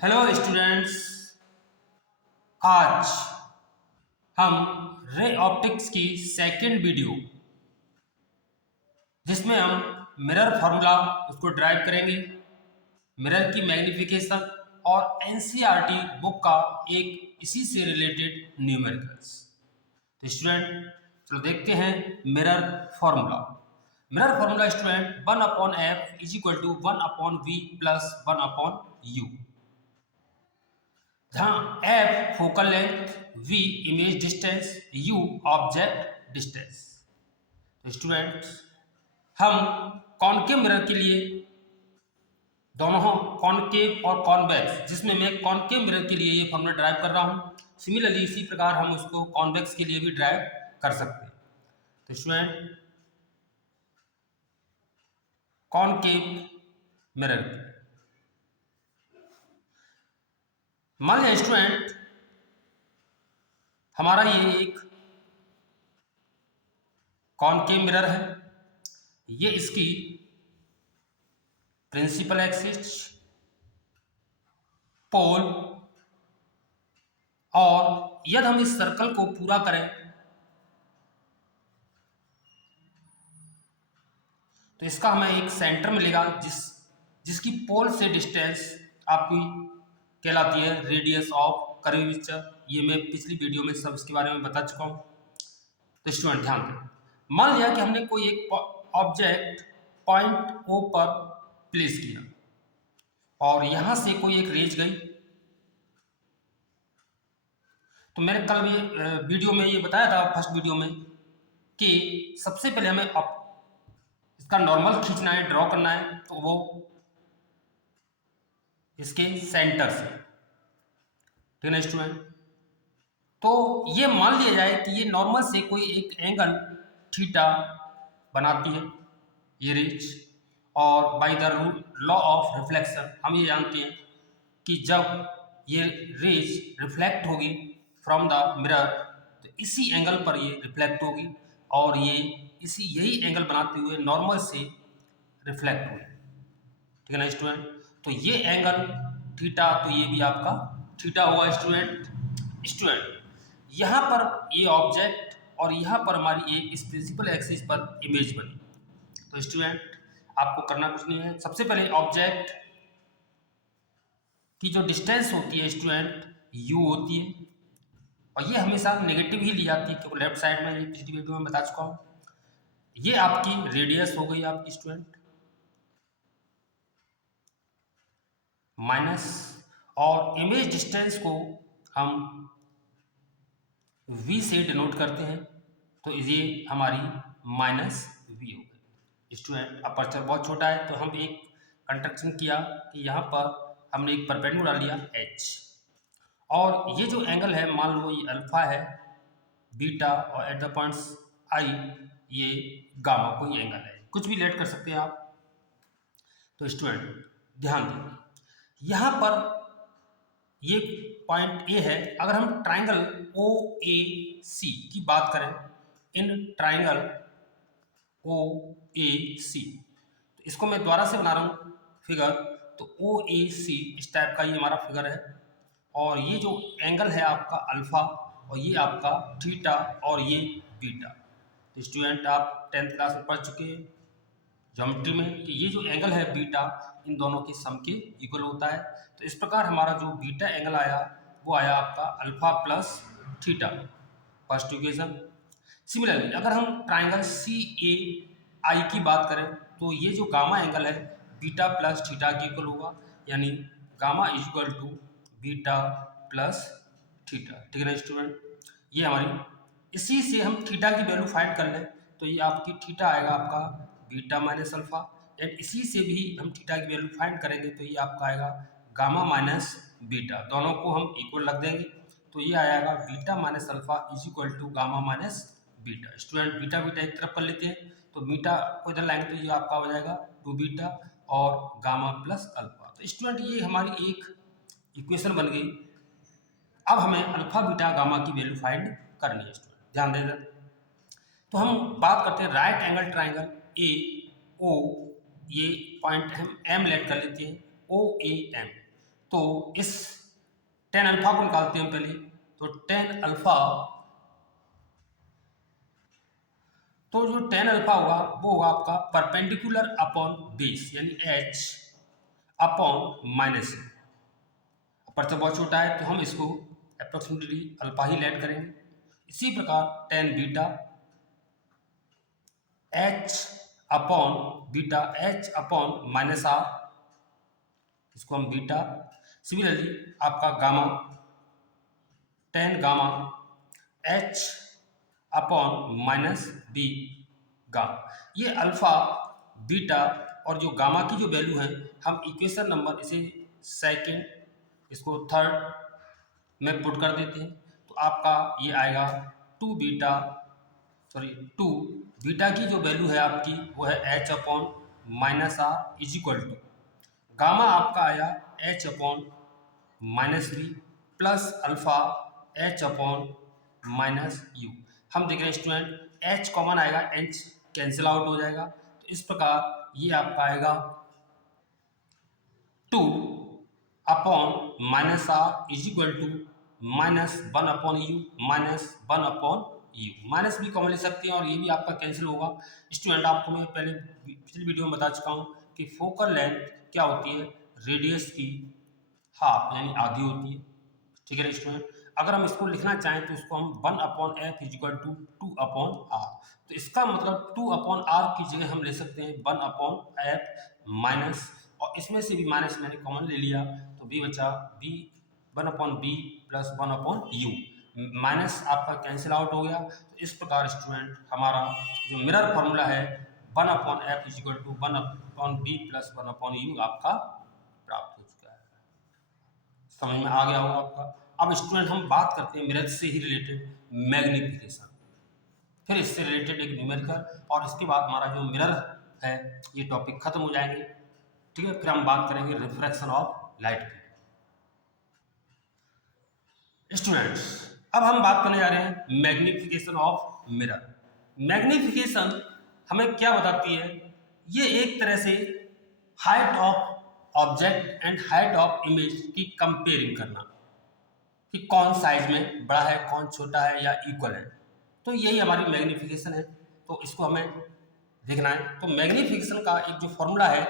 Hello students. आज हम ray optics की सेकेंड वीडियो जिसमें हम मिरर फार्मूला उसको ड्राइव करेंगे, मिरर की मैग्निफिकेशन और एनसीईआरटी बुक का एक इसी से रिलेटेड न्यूमेरिकल्स। तो स्टूडेंट चलो देखते हैं mirror formula. Mirror formula student 1/f is equal to 1/v plus 1/u, जहां f focal length, v image distance, u object distance. तो स्टूडेंट्स हम कॉनकेव मिरर के लिए दोनों कॉनकेव और कॉन्वेक्स, जिसमें मैं कॉनकेव मिरर के लिए ये फॉर्मूला ड्राइव कर रहा हूं, सिमिलरली इसी प्रकार हम उसको कॉन्वेक्स के लिए भी ड्राइव कर सकते हैं। तो स्टूडेंट कॉनकेव मिरर, मान लिया स्टूडेंट हमारा ये एक कॉनकेव मिरर है, ये इसकी प्रिंसिपल एक्सिस, पोल, और यदि हम इस सर्कल को पूरा करें तो इसका हमें एक सेंटर मिलेगा जिसकी पोल से डिस्टेंस आपकी कहलाती है रेडियस ऑफ कर्वेचर। ये मैं पिछली वीडियो में सब इसके बारे में बता चुका हूं। तो स्टूडेंट ध्यान दें, मान लिया कि हमने कोई एक ऑब्जेक्ट पॉइंट ओ पर प्लेस किया और यहां से कोई एक रेज गई। तो मैंने कल भी वीडियो में ये बताया था, फर्स्ट वीडियो में, कि सबसे पहले हमें इसका नॉर्मल खींचना है, ड्रॉ करना है, तो वो इसके सेंटर से, ठीक है ना स्टूडेंट। तो ये मान लिया जाए कि ये नॉर्मल से कोई एक एंगल थीटा बनाती है ये रेज, और by the law of reflection हम ये जानते हैं कि जब ये रेज रिफ्लेक्ट होगी फ्रॉम द मिरर तो इसी एंगल पर ये रिफ्लेक्ट होगी और ये इसी यही एंगल बनाते हुए नॉर्मल से रिफ्लेक्ट होगी, ठीक है ना स्टूडेंट। तो ये एंगल थीटा, तो ये भी आपका थीटा होगा स्टूडेंट यहाँ पर ये ऑब्जेक्ट और यहाँ पर हमारी एक इस प्रिंसिपल एक्सिस पर इमेज बनी। तो स्टूडेंट आपको करना कुछ नहीं है, सबसे पहले ऑब्जेक्ट की जो डिस्टेंस होती है स्टूडेंट u होती है, और ये हमेशा नेगेटिव ही ली जाती है क्योंकि लेफ्ट साइड में, ये पिछली वीडियो में बता चुका हूँ। ये आपकी रेडियस हो गई आपकी स्टूडेंट माइनस, और इमेज डिस्टेंस को हम v से डिनोट करते हैं, तो ये हमारी माइनस v हो गई स्टूडेंट। अपर्चर बहुत छोटा है तो हम एक कंस्ट्रक्शन किया कि यहाँ पर हमने एक परपेंडिकुलर लिया h, और ये जो एंगल है मान लो ये अल्फा है, बीटा, और एट द पॉइंट्स i ये गामा कोई एंगल है, कुछ भी लेट कर सकते हैं आप। तो स्टूडेंट ध्यान दें, यहाँ पर ये पॉइंट ए है। अगर हम ट्राइंगल ओ ए सी की बात करें, इन ट्राइंगल ओ ए सी, तो इसको मैं दोबारा से बना रहा हूँ फिगर। तो ओ ए सी इस टाइप का ये हमारा फिगर है, और ये जो एंगल है आपका अल्फा, और ये आपका थीटा, और ये बीटा। तो स्टूडेंट आप 10th क्लास में पढ़ चुके हैं ज्योमेट्री में कि ये जो एंगल है बीटा इन दोनों के सम के इक्वल होता है। तो इस प्रकार हमारा जो बीटा एंगल आया वो आया आपका alpha plus theta, first equation. Similarly अगर हम ट्राइंगल सी ए आई की बात करें तो ये जो गामा एंगल है बीटा प्लस थीटा के इक्वल होगा, यानी gamma is equal to beta plus theta, ठीक है ना स्टूडेंट। ये हमारी, इसी से हम थीटा की वैल्यू फाइंड कर लें तो ये आपकी थीटा आएगा आपका बीटा माइनस अल्फा, एंड इसी से भी हम थीटा की वैल्यू फाइंड करेंगे तो ये आपका आएगा गामा माइनस बीटा, दोनों को हम इक्वल रख देंगे तो ये आएगा beta minus alpha is equal to gamma minus beta. Student beta beta एक तरफ कर लेते हैं, तो बीटा को इधर लाएंगे तो ये आपका हो जाएगा 2 बीटा और गामा प्लस अल्फा। तो स्टूडेंट ये हमारी एक इक्वेशन बन गई। अब हमें अल्फा बीटा गामा की वैल्यू फाइंड करनी है स्टूडेंट, ध्यान देना। तो हम बात करते हैं राइट एंगल ट्राइंगल ए ओ, ये पॉइंट हम एम लेट कर लेते हैं, ओ ए एम। तो इस टेन अल्फा को निकालते हैं हम पहले। तो टेन अल्फा, तो जो टेन अल्फा होगा वो होगा आपका परपेंडिकुलर अपॉन बेस, यानी एच अपॉन माइनस। अपर्चर बहुत छोटा है तो हम इसको अप्रोक्सीमेटली अल्फा ही लेट करेंगे। इसी प्रकार tan beta H upon beta, H upon minus R, इसको हम बीटा। सिमिलरली आपका gamma, tan gamma H upon minus B gamma. ये अल्फा, बीटा और जो गामा की जो वैल्यू है हम इक्वेशन नंबर इसे सेकंड, इसको थर्ड में पुट कर देते हैं। तो आपका ये आएगा two beta, sorry two beta की जो वैल्यू है आपकी वो है H upon minus R is equal to gamma आपका आया H upon minus B plus alpha H upon minus U. हम देख रहे हैं स्टूडेंट एच कॉमन आएगा, एच कैंसिल आउट हो जाएगा। तो इस प्रकार ये आपका आएगा two upon minus R is equal to minus one upon U, minus one upon U. Minus भी कॉमन ले सकते हैं और ये भी आपका कैंसिल होगा। स्टूडेंट आपको मैं पहले पिछली वीडियो में बता चुका हूँ कि फोकल लेंथ क्या होती है, रेडियस की हाफ यानी आधी होती है। ठीक है स्टूडेंट, अगर हम इसको लिखना चाहें तो इसको हम one upon F is equal to two upon R. तो इसका मतलब टू अपॉन आर की जगह हम ले सकते हैं वन अपॉन एफ माइनस, और इसमें से भी माइनस मैंने कॉमन ले लिया तो बी बचा B, one upon B plus one upon U. Minus आपका कैंसिल आउट हो गया। तो इस प्रकार स्टूडेंट हमारा जो मिरर फॉर्मूला है one upon F is equal to one upon B plus one upon U आपका प्राप्त हो चुका है। समझ में आ गया होगा आपका। अब स्टूडेंट हम बात करते हैं मिरर से ही रिलेटेड मैग्नीफिकेशन, फिर इससे रिलेटेड एक न्यूमेरिकल, और इसके बाद हमारा जो मिरर है ये टॉपिक खत्म हो जाएंगे। ठीक है, फिर हम बात करेंगे रिफ्रैक्शन ऑफ लाइट की। स्टूडेंट्स अब हम बात करने जा रहे हैं मैग्नीफिकेशन ऑफ मिरर। मैग्नीफिकेशन हमें क्या बताती है, ये एक तरह से height of object and height of image की कंपेयरिंग करना कि कौन साइज में बड़ा है, कौन छोटा है या इक्वल है। तो यही हमारी मैग्नीफिकेशन है, तो इसको हमें देखना है। तो मैग्नीफिकेशन का एक जो फॉर्मूला है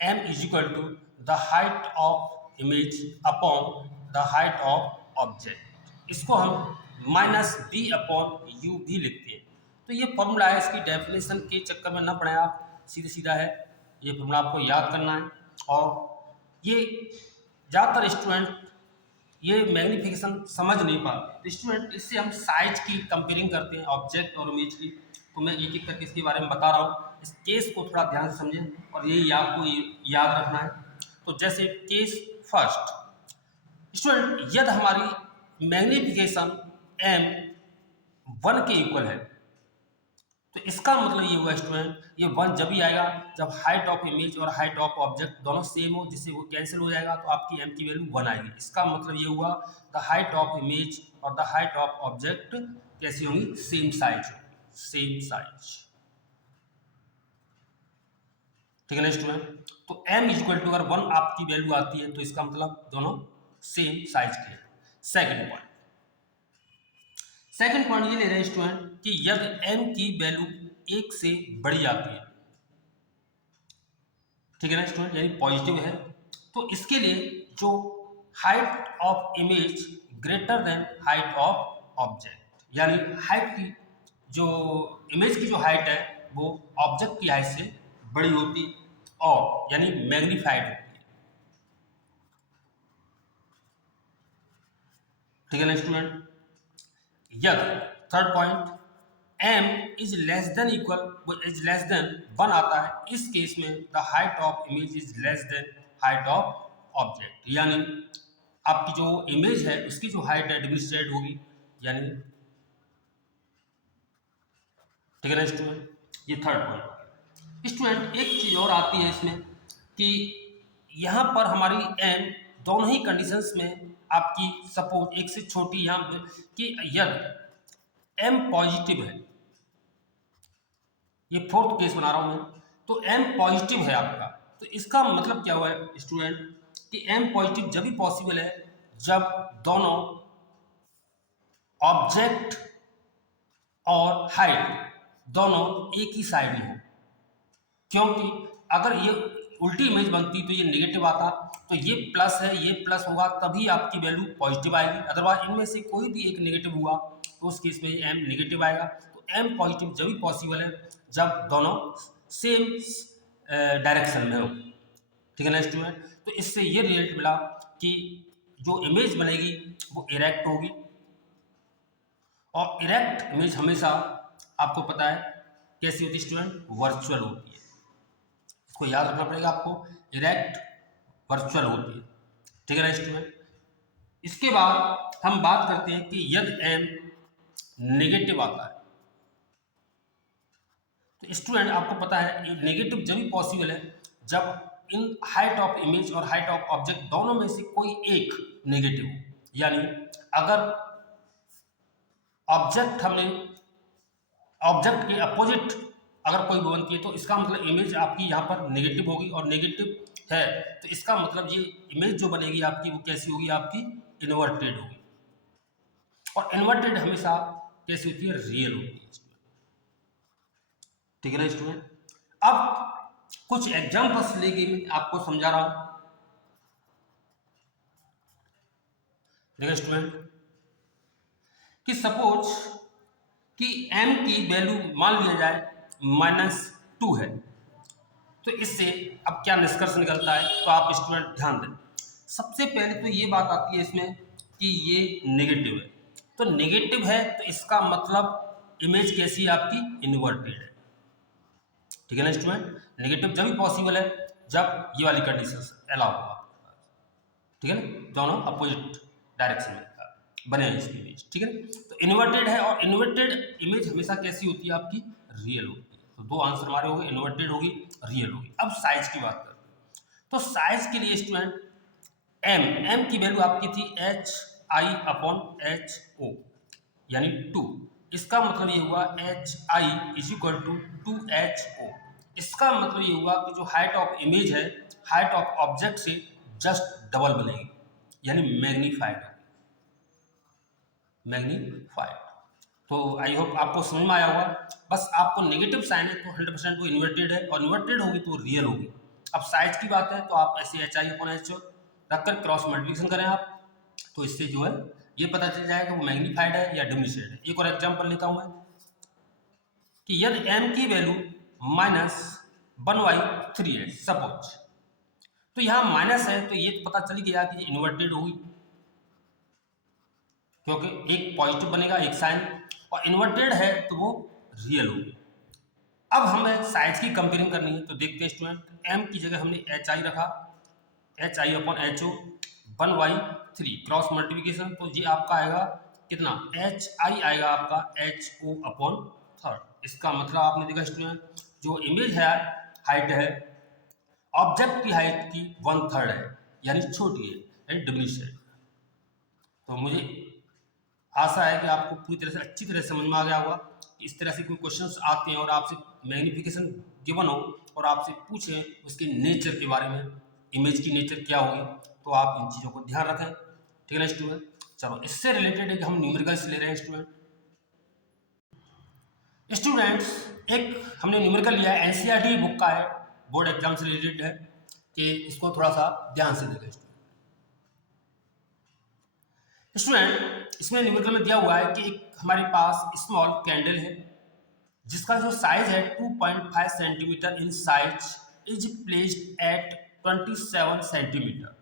m is equal to the height of image upon the height of object, इसको हम माइनस बी अपॉन यू भी लिखते हैं। तो ये फॉर्मूला है, इसकी डेफिनेशन के चक्कर में ना पड़े आप, सीधे सीधा है, ये फॉर्मूला आपको याद करना है। और ये ज़्यादातर स्टूडेंट ये मैग्नीफिकेशन समझ नहीं पाते, तो स्टूडेंट इससे हम साइज की कंपेयरिंग करते हैं ऑब्जेक्ट और इमेज की। तो मैं एक एक करके इसके बारे में बता रहा हूँ, इस केस को थोड़ा ध्यान से समझें और यही आपको याद रखना है। तो जैसे केस फर्स्ट स्टूडेंट, यदि हमारी मैग्नीफिकेशन m 1 के इक्वल है तो इसका मतलब ये हुआ स्टूडेंट, ये 1 जब ही आएगा जब हाइट ऑफ इमेज और हाइट ऑफ ऑब्जेक्ट दोनों सेम हो, जिससे वो कैंसिल हो जाएगा तो आपकी m की वैल्यू 1 आएगी। इसका मतलब ये हुआ द हाइट ऑफ इमेज और द हाइट ऑफ ऑब्जेक्ट कैसी होंगी, सेम साइज, सेम साइज। ठीक है ना स्टूडेंट। तो m इज इक्वल टू अगर 1 आपकी वैल्यू आती है तो इसका मतलब दोनों सेम साइज के हैं। सेकंड पॉइंट ये ले रहे हैं स्टूडेंट कि यदि m की वैल्यू 1 से बढ़ जाती है, ठीक है ना स्टूडेंट, यानी पॉजिटिव है, तो इसके लिए जो height of image greater than height of object, यानी हाइट की जो इमेज की जो हाइट है वो ऑब्जेक्ट की हाइट से बड़ी होती और यानी मैग्नीफाइड होती है। ठीक है ना स्टूडेंट। यदि third point m is less than equal is less than 1 आता है, इस केस में the height of image is less than height of object, यानी आपकी जो इमेज है उसकी जो हाइट है डिमिनिश्ड होगी, यानी ठीक है ना स्टूडेंट। ये थर्ड पॉइंट। स्टूडेंट एक चीज और आती है इसमें कि यहाँ पर हमारी m दोनों ही कंडीशंस में आपकी सपोज एक से छोटी यहाँ कि यदि m पॉजिटिव है, ये फोर्थ केस बना रहा हूं मैं, तो m पॉजिटिव है आपका, तो इसका मतलब क्या हुआ है स्टूडेंट कि m पॉजिटिव जब भी पॉसिबल है जब दोनों ऑब्जेक्ट और हाइट दोनों एक ही साइड में हो, क्योंकि अगर ये उल्टी इमेज बनती तो ये नेगेटिव आता, तो ये प्लस है ये प्लस होगा तभी आपकी वैल्यू पॉजिटिव आएगी, अदरवाइज इनमें से कोई भी एक नेगेटिव हुआ तो उस केस में ये m नेगेटिव आएगा। तो m पॉजिटिव जब भी पॉसिबल है जब दोनों सेम डायरेक्शन में हो, ठीक है ना स्टूडेंट। तो इससे ये रिजल्ट मिला कि जो इमेज बनेगी वो इरेक्ट होगी, और इरेक्ट इमेज हमेशा आपको पता है कैसी होती है स्टूडेंट, वर्चुअल होती है। इसको याद रखना पड़ेगा आपको, इरेक्ट वर्चुअल होती है, ठीक है ना स्टूडेंट। इसके बाद हम बात करते हैं कि यदि m नेगेटिव आता है तो स्टूडेंट आपको पता है नेगेटिव जब भी पॉसिबल है जब इन हाइट ऑफ इमेज और हाइट ऑफ ऑब्जेक्ट दोनों में से कोई एक नेगेटिव हो, यानी अगर ऑब्जेक्ट के अपोजिट अगर कोई बनती है तो इसका मतलब इमेज आपकी यहाँ पर नेगेटिव होगी, और नेगेटिव है तो इसका मतलब ये इमेज जो बनेगी आपकी वो कैसी होगी, आपकी इन्वर्टेड होगी, और इन्वर्टेड हमेशा कैसी होती है, रियल होती है, ठीक है ना स्टूडेंट। अब कुछ एग्जांपल्स लेके मैं आपको समझा रहा हूं, देखिए स्टूडेंट कि सपोज कि m की वैल्यू मान लिया जाए -2 है, तो इससे अब क्या निष्कर्ष निकलता है, तो आप स्टूडेंट ध्यान दें। सबसे पहले तो ये बात आती है इसमें कि ये नेगेटिव है, तो नेगेटिव है तो इसका मतलब इमेज कैसी है, आपकी इन्वर्टेड है, ठीक है ना स्टूडेंट। नेगेटिव जब भी पॉसिबल है जब ये वाली कंडीशन अलाउ होगा, ठीक है ना, दोनों अपोजिट डायरेक्शन में बने हैं इसकी इमेज, ठीक है ना। तो इन्वर्टेड है, और इन्वर्टेड इमेज हमेशा कैसी होती है, आपकी रियल होती है। तो दो आंसर हमारे हो गए, इन्वर्टेड होगी, रियल होगी। अब साइज की बात करते हैं, तो साइज के लिए स्टूडेंट m की वैल्यू आपकी थी HI/HO यानी 2, इसका मतलब ये हुआ HI = 2HO। इसका मतलब ये हुआ कि जो हाइट ऑफ इमेज है हाइट ऑफ ऑब्जेक्ट से जस्ट डबल बनेगी, यानी मैग्नीफाइड। तो आई होप आपको समझ में आया होगा। बस आपको नेगेटिव साइन है तो 100% वो इन्वर्टेड है, और इन्वर्टेड होगी तो रियल होगी। अब साइज की बात है तो आप ऐसे HI/HO रखकर क्रॉस मल्टीप्लिकेशन करें आप, तो इससे जो है ये पता चल जाएगा वो मैग्नीफाइड है या डिमिनिश्ड है। एक और एग्जांपल लेता हूं मैं कि यदि m की वैल्यू -1/3 है सपोज, तो यहाँ माइनस है तो ये पता चल गया कि इन्वर्टेड होगी, क्योंकि एक पॉजिटिव बनेगा एक साइन, और इन्वर्टेड है तो वो रियल होगी। अब हमें साइज की कंपेयरिंग करनी है, तो देखते हैं स्टूडेंट, m की जगह हमने HI रखा, HI/HO 1/3 क्रॉस मल्टीप्लिकेशन, तो ये आपका आएगा कितना, HI आएगा आपका HO/3। इसका मतलब आपने देखा स्टूडेंट, जो इमेज है हाइट है ऑब्जेक्ट की हाइट की 1/3 है, यानी छोटी है, यानी डिमिनिश है। तो मुझे आशा है कि आपको पूरी तरह से अच्छी तरह समझ में आ गया होगा। इस तरह से कोई क्वेश्चंस आते हैं और आपसे मैग्नीफिकेशन गिवन हो और आपसे पूछें उसके नेचर के बारे में, इमेज की नेचर क्या होगी, तो आप इन चीज़ों को ध्यान रखें, ठीक है ना स्टूडेंट। चलो इससे रिलेटेड है कि हम न्यूमेरिकल्स ले रहे हैं स्टूडेंट्स, एक हमने न्यूमेरिकल लिया है, NCERT बुक का है, बोर्ड एग्जाम से रिलेटेड है, कि इसको थोड़ा सा ध्यान से देखें स्टूडेंट। इसमें न्यूमेरिकल में दिया हुआ है कि एक हमारे पास स्मॉल कैंडल है जिसका जो साइज है 2.5 centimetre in size, is placed at 27 centimetre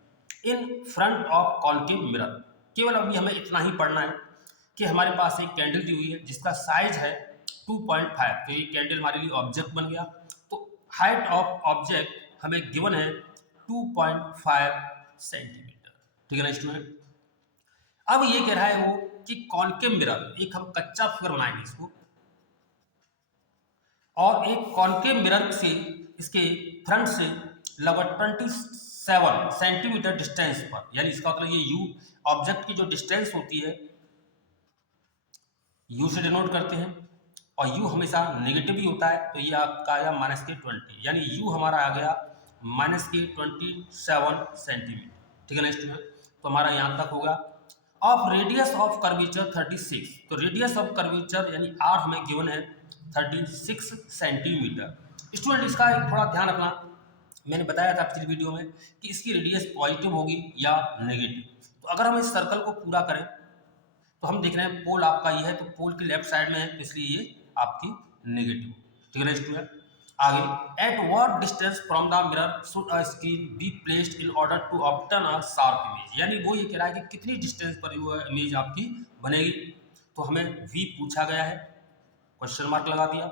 in front of concave mirror. केवल अभी हमें इतना ही पढ़ना है कि हमारे पास एक कैंडल दी हुई है जिसका साइज है 2.5, तो ये कैंडल हमारे लिए ऑब्जेक्ट बन गया। तो हाइट ऑफ ऑब्जेक्ट हमें गिवन है 2.5 सेंटीमीटर, ठीक है ना स्टूडेंट। अब ये कह रहा है वो कि कॉन्केव मिरर, एक हम कच्चा फिगर बनाएंगे इसको, और एक कॉन्केव मिरर से इसके फ्रंट से लगभग 27 सेंटीमीटर डिस्टेंस पर, यानी इसका मतलब ये यू ऑब्जेक्ट की जो डिस्टेंस होती है यू से डिनोट करते हैं, और यू हमेशा नेगेटिव ही होता है, तो ये आपका आया -20, यानी यू हमारा आ गया माइनस के 27 सेंटीमीटर। ठीक है ना स्टूडेंट, तो हमारा यहाँ तक होगा। ऑफ रेडियस ऑफ कर्वेचर 36, तो रेडियस ऑफ कर्वेचर यानी आर हमें गिवन है 36 सेंटीमीटर। स्टूडेंट इसका एक थोड़ा ध्यान रखना, मैंने बताया था पिछली वीडियो में कि इसकी रेडियस पॉजिटिव होगी या नेगेटिव। तो अगर हम इस सर्कल को पूरा करें तो हम देख रहे हैं पोल आपका ये है, तो पोल के लेफ्ट साइड में है, तो इसलिए ये आपकी नेगेटिव। ठीक है ना स्टूडेंट, आगे at what distance from the mirror should a screen be placed in order to obtain a sharp image, यानी वो ये कह रहा है कि कितनी डिस्टेंस पर वो इमेज आपकी बनेगी। तो हमें वी पूछा गया है, क्वेश्चन मार्क लगा दिया।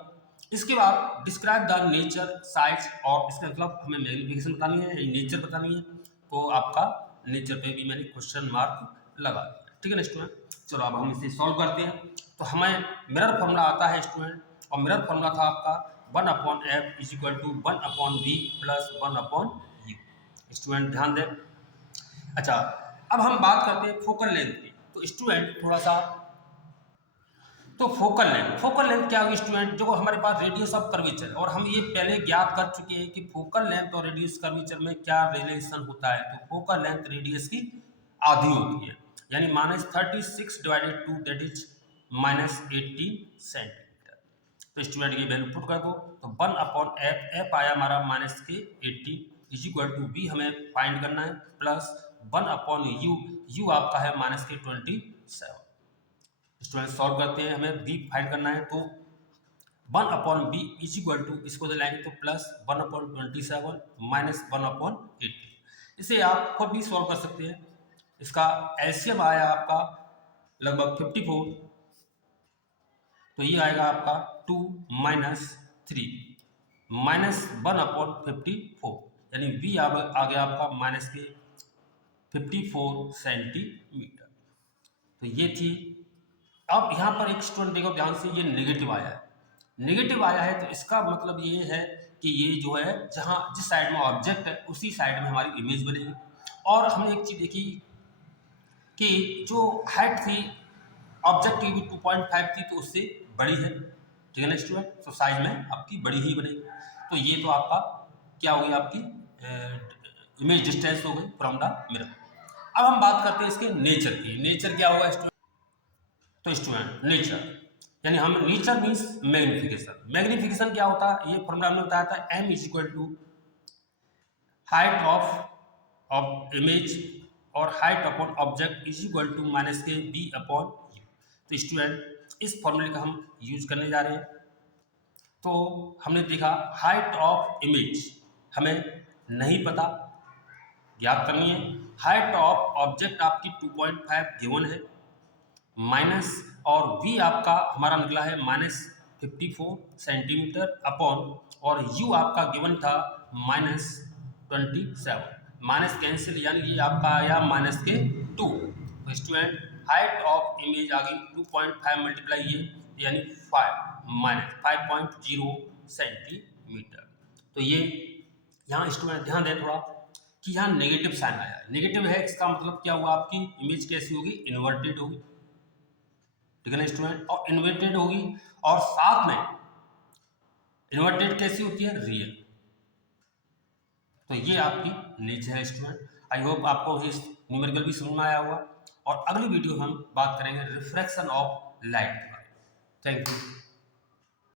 इसके बाद डिस्क्राइब द नेचर साइज, और इसका मतलब हमें मैग्निफिकेशन बतानी है, नेचर बतानी है, तो आपका नेचर पे भी मैंने क्वेश्चन मार्क लगा दिया। ठीक है ना स्टूडेंट, चलो अब हम इसे सॉल्व करते हैं। तो हमें मिरर फॉर्मूला आता है स्टूडेंट, और मिरर फॉर्मूला था आपका 1/f is equal to 1/v plus 1/u। Student ध्यान दें। अच्छा, अब हम बात करते हैं फोकल लेंथ की। तो स्टूडेंट थोड़ा सा, तो फोकल लेंथ क्या होगी स्टूडेंट, जो हमारे पास रेडियस ऑफ कर्वेचर, और हम ये पहले ज्ञात कर चुके हैं कि फोकल लेंथ और रेडियस कर्वेचर में क्या रिलेशन होता है। तो फोकल लेंथ रेडियस की आधी होती है, यानी -36 divided two that is -18 centimetre. तो स्टूडेंट ये वैल्यू पुट कर दो, तो 1/f, एफ आया हमारा -18 इज इक्वल टू बी हमें फाइंड करना है, प्लस 1/u, यू आपका है -27। स्टूडेंट सॉल्व करते हैं, हमें b फाइंड करना है, तो 1/b इज इक्वल टू, इसको लाएंगे तो प्लस 1/27 माइनस 1/18। इसे आप खुद भी सॉल्व कर सकते हैं। इसका एलसीएम आया आपका लगभग 54, तो ये आएगा आपका 2 - 3 -1/54, यानी v आ गया आपका माइनस के 54 सेंटीमीटर। तो ये थी। अब यहाँ पर एक स्टूडेंट देखो ध्यान से, ये नेगेटिव आया है, नेगेटिव आया है, तो इसका मतलब ये है कि ये जो है जहाँ जिस साइड में ऑब्जेक्ट है उसी साइड में हमारी इमेज बनेगी। और हमने एक चीज़ देखी कि जो हाइट थी ऑब्जेक्ट की भी 2.5 थी, तो उससे बड़ी है। ठीक है ना स्टूडेंट, तो साइज में आपकी बड़ी ही बनेगी। तो ये तो आपका क्या हो गई, आपकी इमेज डिस्टेंस हो गई फ्रॉम द मिरर। अब हम बात करते हैं इसके नेचर की। नेचर क्या होगा स्टूडेंट, तो स्टूडेंट नेचर यानी हम नेचर मीन्स मैग्निफिकेशन। मैग्निफिकेशन क्या होता है, ये फॉर्मूला हमने बताया था, m is equal to height of image और height upon object is equal to minus के b/u। तो स्टूडेंट इस फॉर्मूले का हम यूज करने जा रहे हैं। तो हमने देखा हाइट ऑफ इमेज हमें नहीं पता, ज्ञात करनी है। हाइट ऑफ ऑब्जेक्ट आपकी 2.5 गिवन है, माइनस और v आपका हमारा निकला है -54 सेंटीमीटर अपॉन, और u आपका गिवन था -27, माइनस कैंसिल, यानी ये आपका आया -2। तो स्टूडेंट हाइट ऑफ इमेज आ गई 2.5 मल्टीप्लाई ये, यानी 5 सेंटीमीटर। तो ये यहाँ स्टूडेंट ध्यान दें थोड़ा कि यहाँ नेगेटिव साइन आया है। नेगेटिव है, इसका मतलब क्या हुआ, आपकी इमेज कैसी होगी, इन्वर्टेड होगी। ठीक है ना स्टूडेंट, और इन्वर्टेड होगी, और साथ में इन्वर्टेड कैसी होती है, रियल। तो ये आपकी नेचर है स्टूडेंट। आई होप आपको इस न्यूमेरिकल भी समझ में आया होगा, और अगली वीडियो हम बात करेंगे रिफ्रैक्शन ऑफ लाइट के बारे में। Thank you.